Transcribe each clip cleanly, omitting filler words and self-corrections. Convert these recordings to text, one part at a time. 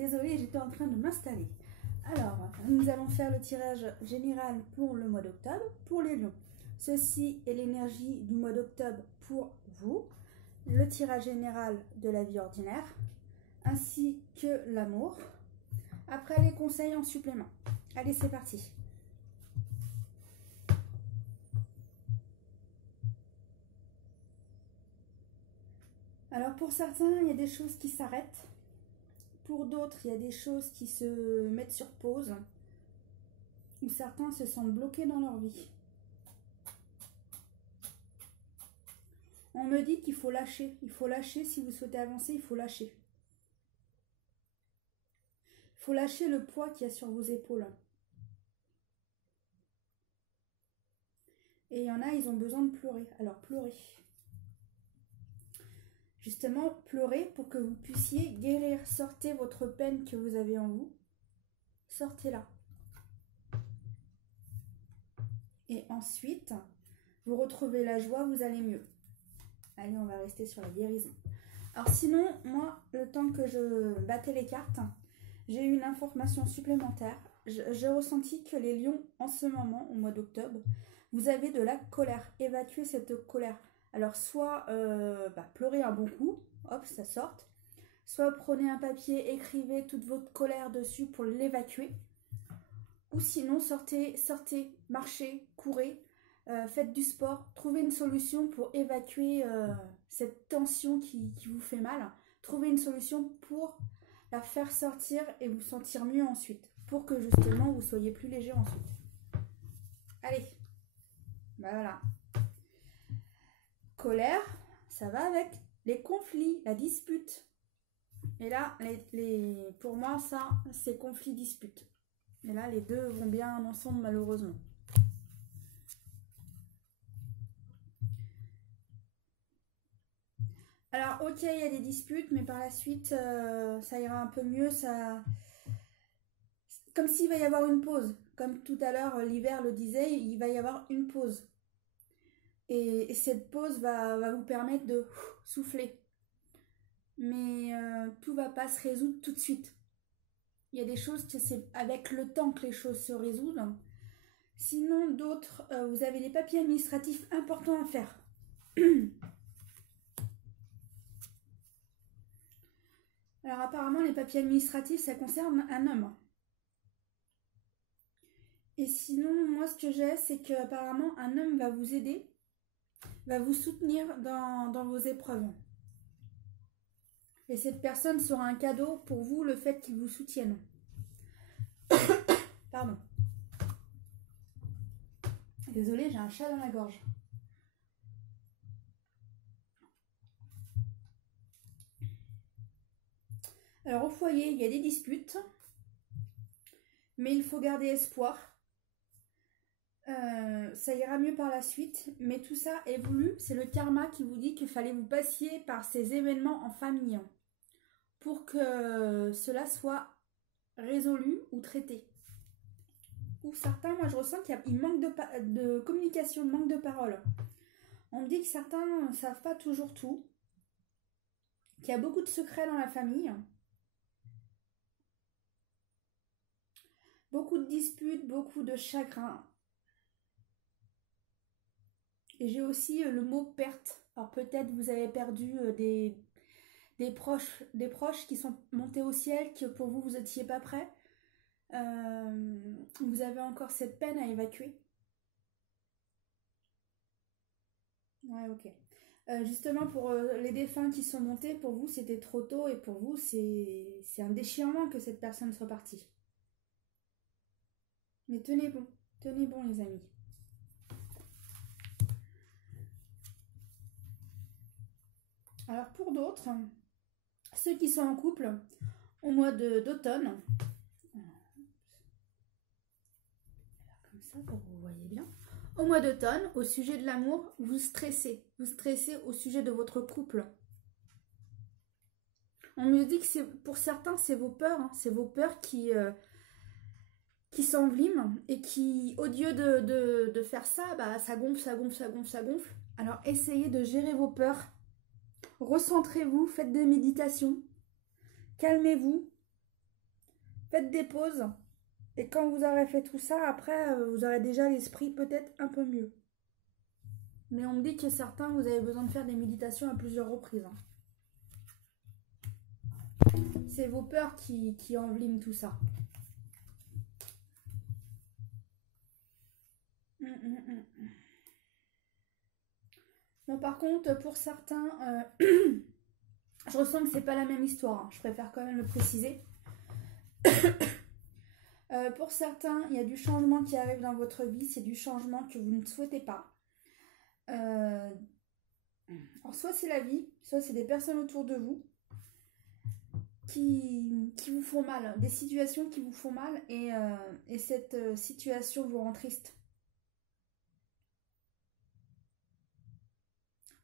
désolée, j'étais en train de m'installer. Alors, nous allons faire le tirage général pour le mois d'octobre, pour les lions. Ceci est l'énergie du mois d'octobre pour vous, le tirage général de la vie ordinaire, ainsi que l'amour. Après, les conseils en supplément. Allez, c'est parti. Alors, pour certains, il y a des choses qui s'arrêtent. Pour d'autres, il y a des choses qui se mettent sur pause. Ou certains se sentent bloqués dans leur vie. On me dit qu'il faut lâcher. Il faut lâcher si vous souhaitez avancer, il faut lâcher. Il faut lâcher le poids qu'il y a sur vos épaules. Et il y en a, ils ont besoin de pleurer. Alors pleurez. Justement, pleurez pour que vous puissiez guérir. Sortez votre peine que vous avez en vous. Sortez-la. Et ensuite, vous retrouvez la joie, vous allez mieux. Allez, on va rester sur la guérison. Alors sinon, moi, le temps que je battais les cartes, j'ai eu une information supplémentaire. J'ai ressenti que les lions, en ce moment, au mois d'octobre, vous avez de la colère. Évacuez cette colère. Alors, soit pleurez un bon coup, hop, ça sorte. Soit prenez un papier, écrivez toute votre colère dessus pour l'évacuer. Ou sinon, sortez, marchez, courez, faites du sport. Trouvez une solution pour évacuer cette tension qui vous fait mal. Trouvez une solution pour la faire sortir et vous sentir mieux ensuite. Pour que justement, vous soyez plus léger ensuite. Allez, voilà. Colère, ça va avec les conflits, la dispute. Et là, pour moi, ça, c'est conflit-dispute. Et là, les deux vont bien ensemble, malheureusement. Alors, ok, il y a des disputes, mais par la suite, ça ira un peu mieux. Comme s'il va y avoir une pause. Comme tout à l'heure, l'hiver le disait, il va y avoir une pause. Et cette pause va vous permettre de souffler. Mais tout ne va pas se résoudre tout de suite. Il y a des choses que c'est avec le temps que les choses se résoudent. Sinon, d'autres, vous avez des papiers administratifs importants à faire. Alors apparemment, les papiers administratifs, ça concerne un homme. Et sinon, moi, ce que j'ai, c'est qu'apparemment, un homme va vous aider, va vous soutenir dans vos épreuves. Et cette personne sera un cadeau pour vous, le fait qu'il vous soutienne. Pardon. Désolée, j'ai un chat dans la gorge. Alors au foyer, il y a des disputes. Mais il faut garder espoir. Ça ira mieux par la suite. Mais tout ça est voulu. C'est le karma qui vous dit qu'il fallait vous passiez par ces événements en famille. Pour que cela soit résolu ou traité. Ou certains, moi je ressens qu'il manque de communication, manque de parole. On me dit que certains ne savent pas toujours tout. Qu'il y a beaucoup de secrets dans la famille. Beaucoup de disputes, beaucoup de chagrin. Et j'ai aussi le mot perte. Alors peut-être vous avez perdu des proches qui sont montés au ciel, que pour vous, vous n'étiez pas prêts. Vous avez encore cette peine à évacuer. Ouais, ok. Justement, pour les défunts qui sont montés, pour vous, c'était trop tôt. Et pour vous, c'est un déchirement que cette personne soit partie. Mais tenez bon les amis. Alors pour d'autres, ceux qui sont en couple, au mois d'automne, comme ça pour que vous voyez bien, au mois d'automne, au sujet de l'amour, vous stressez au sujet de votre couple. On me dit que pour certains, c'est vos peurs, hein, c'est vos peurs qui s'envliment et qui, au lieu de faire ça, ça gonfle. Alors essayez de gérer vos peurs. Recentrez-vous, faites des méditations, calmez-vous Faites des pauses. Et quand vous aurez fait tout ça, après, vous aurez déjà l'esprit peut-être un peu mieux. Mais on me dit que certains, vous avez besoin de faire des méditations à plusieurs reprises. Hein. C'est vos peurs qui enveniment tout ça. Bon, par contre, pour certains, je ressens que c'est pas la même histoire. Hein. Je préfère quand même le préciser. Pour certains, il y a du changement qui arrive dans votre vie. C'est du changement que vous ne souhaitez pas. Alors, soit c'est la vie, soit c'est des personnes autour de vous qui vous font mal. Des situations qui vous font mal et cette situation vous rend triste.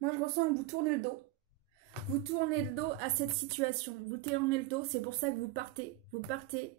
Moi, je ressens que vous tournez le dos. Vous tournez le dos à cette situation. Vous tournez le dos, c'est pour ça que vous partez. Vous partez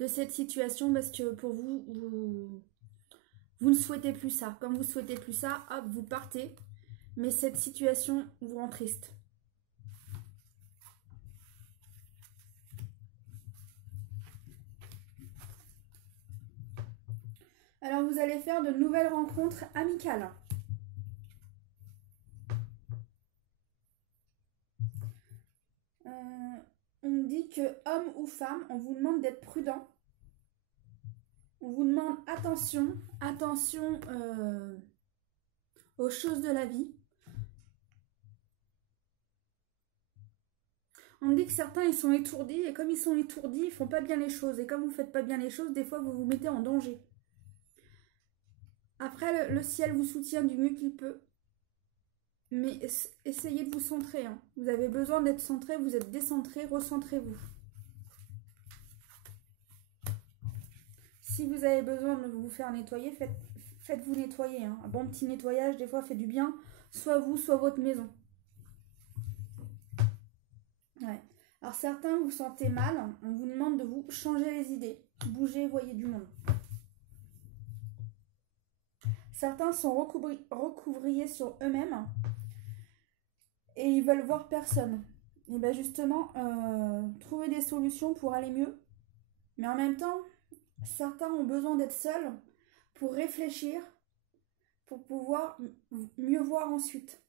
de cette situation parce que pour vous, vous ne souhaitez plus ça. Comme vous ne souhaitez plus ça, hop, vous partez. Mais cette situation vous rend triste. Alors, vous allez faire de nouvelles rencontres amicales. On me dit que homme ou femme, on vous demande d'être prudent. On vous demande attention, attention aux choses de la vie. On me dit que certains, ils sont étourdis, et comme ils sont étourdis, ils font pas bien les choses. Et comme vous faites pas bien les choses, des fois, vous vous mettez en danger. Après, le ciel vous soutient du mieux qu'il peut. Mais essayez de vous centrer. Hein. Vous avez besoin d'être centré, vous êtes décentré, recentrez-vous. Si vous avez besoin de vous faire nettoyer, faites-vous nettoyer. Hein. Un bon petit nettoyage, des fois, fait du bien. Soit vous, soit votre maison. Ouais. Alors, certains, vous sentez mal. On vous demande de vous changer les idées. Bougez, voyez du monde. Certains sont recouvrés sur eux-mêmes. Et ils veulent voir personne. Et bien justement, trouver des solutions pour aller mieux. Mais en même temps, certains ont besoin d'être seuls pour réfléchir, pour pouvoir mieux voir ensuite.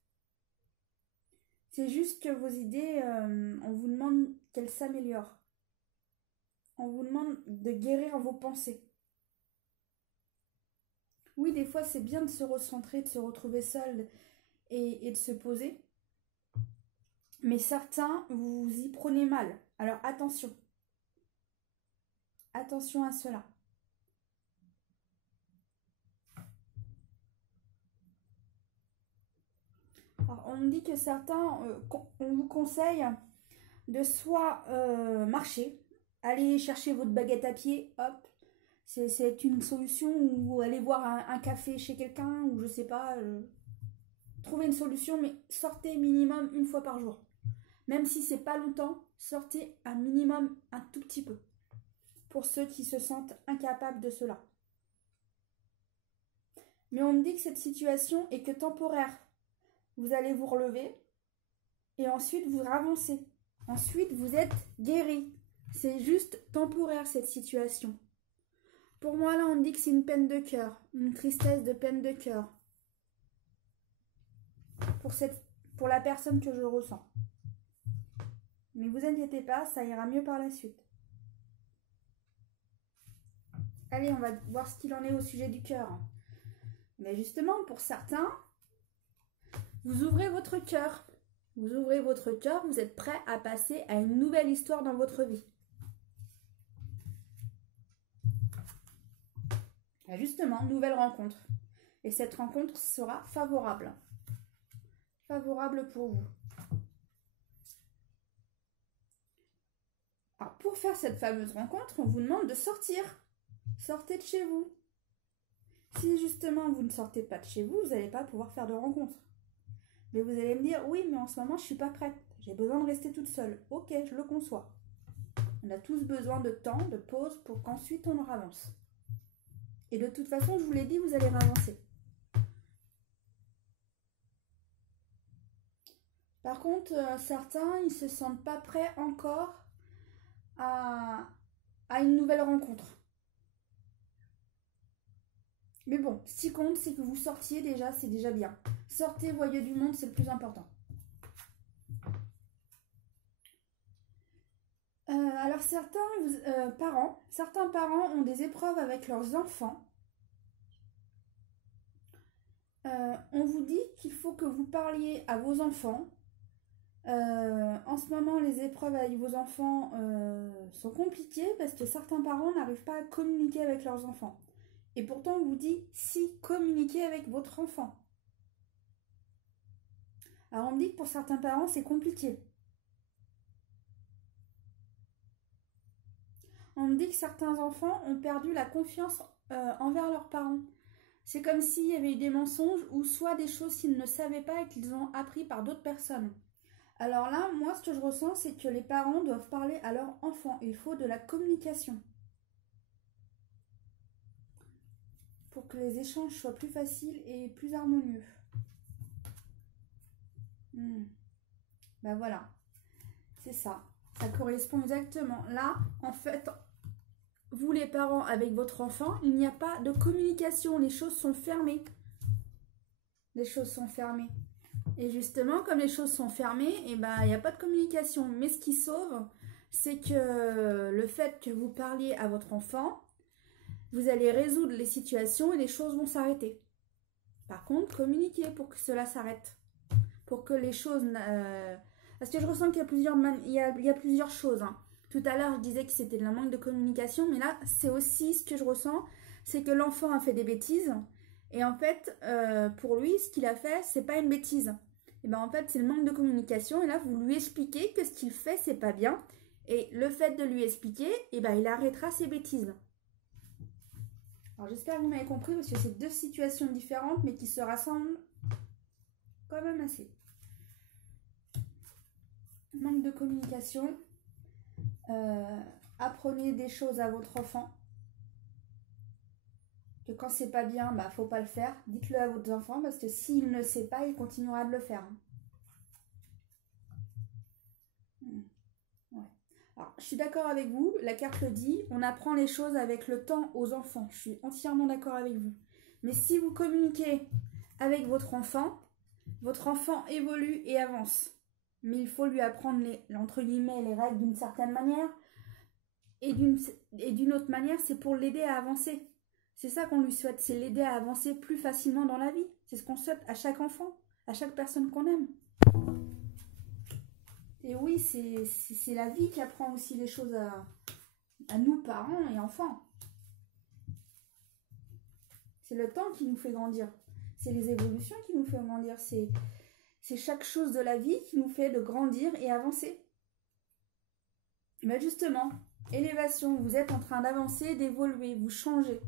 C'est juste que vos idées, on vous demande qu'elles s'améliorent. On vous demande de guérir vos pensées. Oui, des fois, c'est bien de se recentrer, de se retrouver seul et de se poser. Mais certains, vous y prenez mal. Alors attention. Attention à cela. Alors, on me dit que certains, on vous conseille de soit marcher, aller chercher votre baguette à pied, hop. C'est une solution, ou aller boire un café chez quelqu'un, ou je sais pas. Trouver une solution, mais sortez minimum une fois par jour. Même si c'est pas longtemps, sortez un minimum un tout petit peu. Pour ceux qui se sentent incapables de cela. Mais on me dit que cette situation est que temporaire. Vous allez vous relever et ensuite vous avancez. Ensuite, vous êtes guéri. C'est juste temporaire cette situation. Pour moi, là, on me dit que c'est une peine de cœur, une tristesse de peine de cœur. Pour la personne que je ressens. Mais vous inquiétez pas, ça ira mieux par la suite. Allez, on va voir ce qu'il en est au sujet du cœur. Mais justement, pour certains, vous ouvrez votre cœur. Vous ouvrez votre cœur, vous êtes prêt à passer à une nouvelle histoire dans votre vie. Et justement, nouvelle rencontre. Et cette rencontre sera favorable. Favorable pour vous. Alors, pour faire cette fameuse rencontre, on vous demande de sortir. Sortez de chez vous. Si justement vous ne sortez pas de chez vous, vous n'allez pas pouvoir faire de rencontre. Mais vous allez me dire, oui, mais en ce moment, je ne suis pas prête. J'ai besoin de rester toute seule. Ok, je le conçois. On a tous besoin de temps, de pause, pour qu'ensuite on avance. Et de toute façon, je vous l'ai dit, vous allez avancer. Par contre, certains, ils ne se sentent pas prêts encore à à une nouvelle rencontre. Mais bon, ce qui compte, c'est que vous sortiez déjà, c'est déjà bien. Sortez, voyez du monde, c'est le plus important. Alors certains parents ont des épreuves avec leurs enfants. On vous dit qu'il faut que vous parliez à vos enfants. En ce moment, les épreuves avec vos enfants sont compliquées parce que certains parents n'arrivent pas à communiquer avec leurs enfants. Et pourtant, on vous dit si communiquez avec votre enfant. Alors, on me dit que pour certains parents, c'est compliqué. On me dit que certains enfants ont perdu la confiance envers leurs parents. C'est comme s'il y avait eu des mensonges ou soit des choses qu'ils ne savaient pas et qu'ils ont appris par d'autres personnes. Alors là, moi, ce que je ressens, c'est que les parents doivent parler à leur enfant. Il faut de la communication. Pour que les échanges soient plus faciles et plus harmonieux. Ben voilà, c'est ça. Ça correspond exactement. Là, en fait, vous les parents avec votre enfant, il n'y a pas de communication. Les choses sont fermées. Les choses sont fermées. Et justement, comme les choses sont fermées, et ben, il n'y a pas de communication. Mais ce qui sauve, c'est que le fait que vous parliez à votre enfant, vous allez résoudre les situations et les choses vont s'arrêter. Par contre, communiquez pour que cela s'arrête. Pour que les choses... Parce que je ressens qu'il y a plusieurs choses. Hein. Tout à l'heure, je disais que c'était de la manque de communication, mais là, c'est aussi ce que je ressens, c'est que l'enfant a fait des bêtises. Et en fait, pour lui, ce qu'il a fait, c'est pas une bêtise. Et ben en fait, c'est le manque de communication. Et là, vous lui expliquez que ce qu'il fait, c'est pas bien. Et le fait de lui expliquer, et ben, il arrêtera ses bêtises. Alors j'espère que vous m'avez compris parce que c'est deux situations différentes mais qui se rassemblent quand même assez. Manque de communication. Apprenez des choses à votre enfant. Que quand c'est pas bien, bah faut pas le faire. Dites-le à votre enfant parce que s'il ne sait pas, il continuera de le faire. Ouais. Alors, je suis d'accord avec vous, la carte le dit, on apprend les choses avec le temps aux enfants. Je suis entièrement d'accord avec vous. Mais si vous communiquez avec votre enfant évolue et avance. Mais il faut lui apprendre entre guillemets les règles d'une certaine manière. Et d'une autre manière, c'est pour l'aider à avancer. C'est ça qu'on lui souhaite, c'est l'aider à avancer plus facilement dans la vie. C'est ce qu'on souhaite à chaque enfant, à chaque personne qu'on aime. Et oui, c'est la vie qui apprend aussi les choses à nous, parents et enfants. C'est le temps qui nous fait grandir. C'est les évolutions qui nous font grandir. C'est chaque chose de la vie qui nous fait de grandir et avancer. Mais justement, élévation, vous êtes en train d'avancer, d'évoluer, vous changez.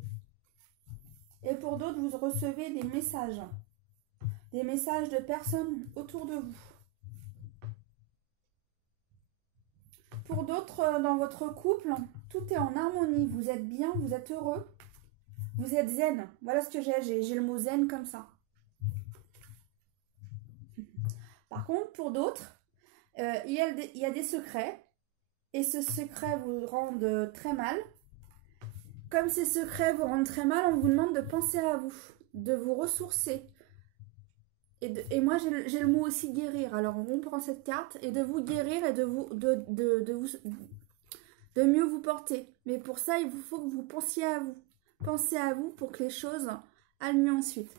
Et pour d'autres, vous recevez des messages. Des messages de personnes autour de vous. Pour d'autres, dans votre couple, tout est en harmonie. Vous êtes bien, vous êtes heureux. Vous êtes zen. Voilà ce que j'ai le mot zen comme ça. Par contre, pour d'autres, il y a des secrets. Et ce secret vous rend très mal. Comme ces secrets vous rendent très mal, on vous demande de penser à vous, de vous ressourcer. Et moi, j'ai le mot aussi guérir. Alors, on prend cette carte et de vous guérir et de mieux vous porter. Mais pour ça, il vous faut que vous pensiez à vous. Pensez à vous pour que les choses aillent mieux ensuite.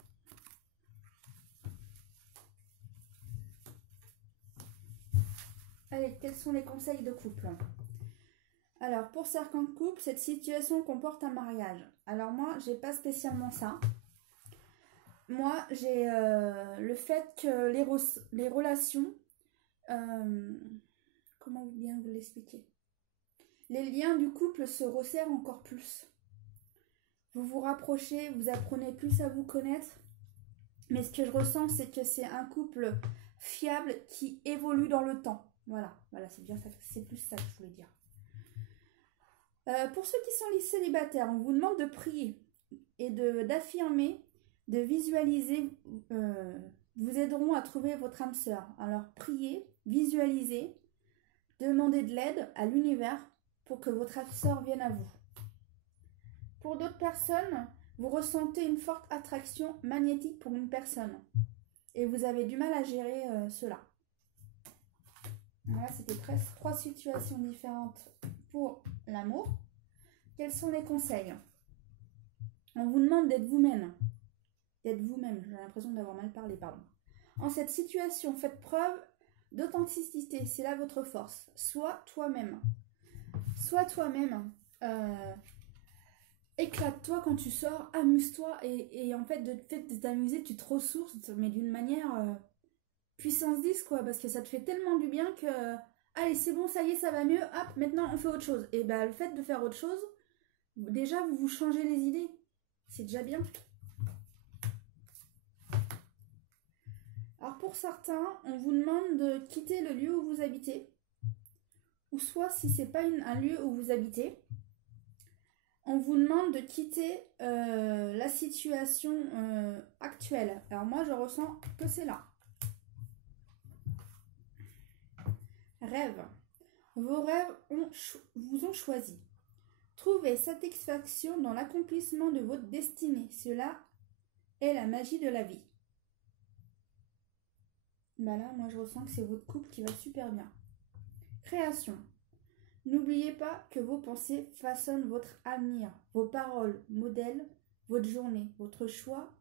Allez, quels sont les conseils de couple? Alors, pour certains couples, cette situation comporte un mariage. Alors moi, j'ai pas spécialement ça. Moi, j'ai le fait que les relations... comment bien vous l'expliquer? Les liens du couple se resserrent encore plus. Vous vous rapprochez, vous apprenez plus à vous connaître. Mais ce que je ressens, c'est que c'est un couple fiable qui évolue dans le temps. Voilà, c'est bien ça, c'est plus ça que je voulais dire. Pour ceux qui sont célibataires, on vous demande de prier et d'affirmer, de visualiser, vous aideront à trouver votre âme sœur. Alors priez, visualisez, demandez de l'aide à l'univers pour que votre âme sœur vienne à vous. Pour d'autres personnes, vous ressentez une forte attraction magnétique pour une personne et vous avez du mal à gérer cela. Voilà, c'était presque 3 situations différentes pour l'amour. Quels sont les conseils? On vous demande d'être vous-même. D'être vous-même, j'ai l'impression d'avoir mal parlé, pardon. En cette situation, faites preuve d'authenticité, c'est là votre force. Sois toi-même. Sois toi-même. Éclate-toi quand tu sors, amuse-toi. Et en fait, de t'amuser, tu te ressources, mais d'une manière puissance 10, quoi. Parce que ça te fait tellement du bien que... allez, c'est bon, ça y est, ça va mieux. Hop, maintenant, on fait autre chose. Et bah, le fait de faire autre chose, déjà, vous changez les idées. C'est déjà bien. Alors pour certains, on vous demande de quitter le lieu où vous habitez, ou soit si c'est pas un lieu où vous habitez, on vous demande de quitter la situation actuelle. Alors moi je ressens que c'est là. Rêve. Vos rêves vous ont choisi. Trouvez satisfaction dans l'accomplissement de votre destinée. Cela est la magie de la vie. Bah là, moi je ressens que c'est votre couple qui va super bien. Création. N'oubliez pas que vos pensées façonnent votre avenir. Vos paroles modèlent votre journée. Votre choix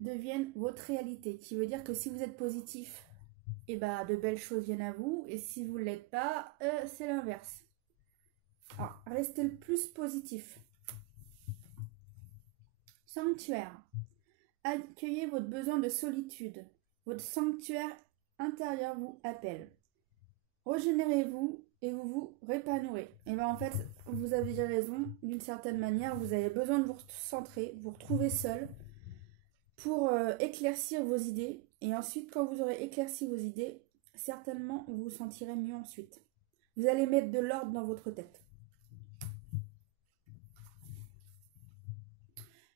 deviennent votre réalité. Qui veut dire que si vous êtes positif, et bah de belles choses viennent à vous. Et si vous ne l'êtes pas, c'est l'inverse. Alors, restez le plus positif. Sanctuaire. Accueillez votre besoin de solitude. Votre sanctuaire intérieur vous appelle. Régénérez-vous et vous vous répanouirez. Et bien en fait, vous avez raison, d'une certaine manière, vous avez besoin de vous centrer, vous retrouver seul pour éclaircir vos idées. Et ensuite, quand vous aurez éclairci vos idées, certainement vous vous sentirez mieux ensuite. Vous allez mettre de l'ordre dans votre tête.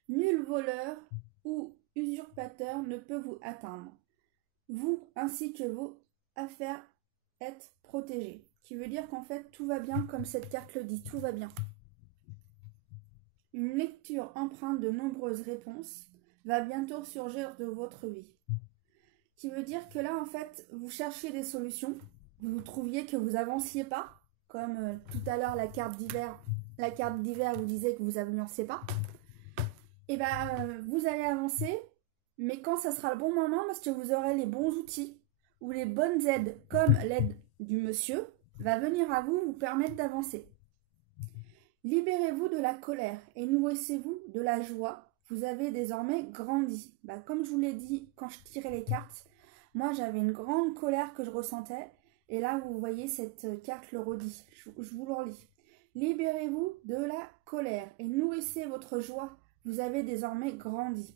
Nul voleur ou usurpateur ne peut vous atteindre. Vous ainsi que vos affaires êtes protégés. Qui veut dire qu'en fait tout va bien comme cette carte le dit, tout va bien. Une lecture empreinte de nombreuses réponses va bientôt surgir de votre vie. Qui veut dire que là en fait vous cherchiez des solutions, vous trouviez que vous avanciez pas, comme tout à l'heure la carte d'hiver vous disait que vous avanciez pas. Et vous allez avancer. Mais quand ça sera le bon moment, parce que vous aurez les bons outils ou les bonnes aides, comme l'aide du monsieur, va venir à vous vous permettre d'avancer. Libérez-vous de la colère et nourrissez-vous de la joie. Vous avez désormais grandi. Comme je vous l'ai dit quand je tirais les cartes, moi j'avais une grande colère que je ressentais. Et là, vous voyez, cette carte le redit. Je vous le relis. Libérez-vous de la colère et nourrissez votre joie. Vous avez désormais grandi.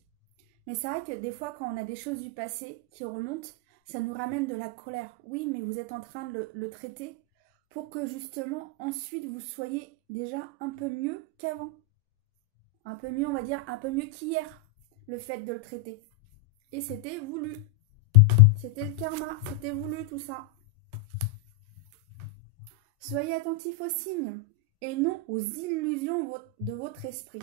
Mais c'est vrai que des fois, quand on a des choses du passé qui remontent, ça nous ramène de la colère. Oui, mais vous êtes en train de le traiter pour que justement, ensuite, vous soyez déjà un peu mieux qu'avant. Un peu mieux, on va dire, un peu mieux qu'hier, le fait de le traiter. Et c'était voulu. C'était le karma, c'était voulu tout ça. Soyez attentifs aux signes et non aux illusions de votre esprit.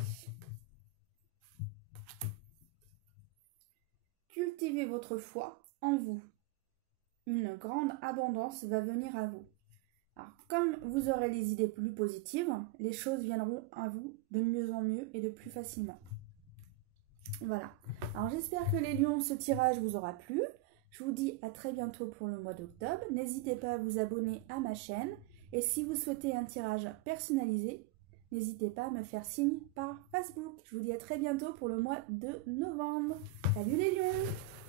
Cultivez votre foi en vous. Une grande abondance va venir à vous. Alors, comme vous aurez les idées plus positives, les choses viendront à vous de mieux en mieux et de plus facilement. Voilà. Alors, j'espère que les lions, ce tirage vous aura plu. Je vous dis à très bientôt pour le mois d'octobre. N'hésitez pas à vous abonner à ma chaîne. Et si vous souhaitez un tirage personnalisé, n'hésitez pas à me faire signe par Facebook. Je vous dis à très bientôt pour le mois de novembre. Salut les lions!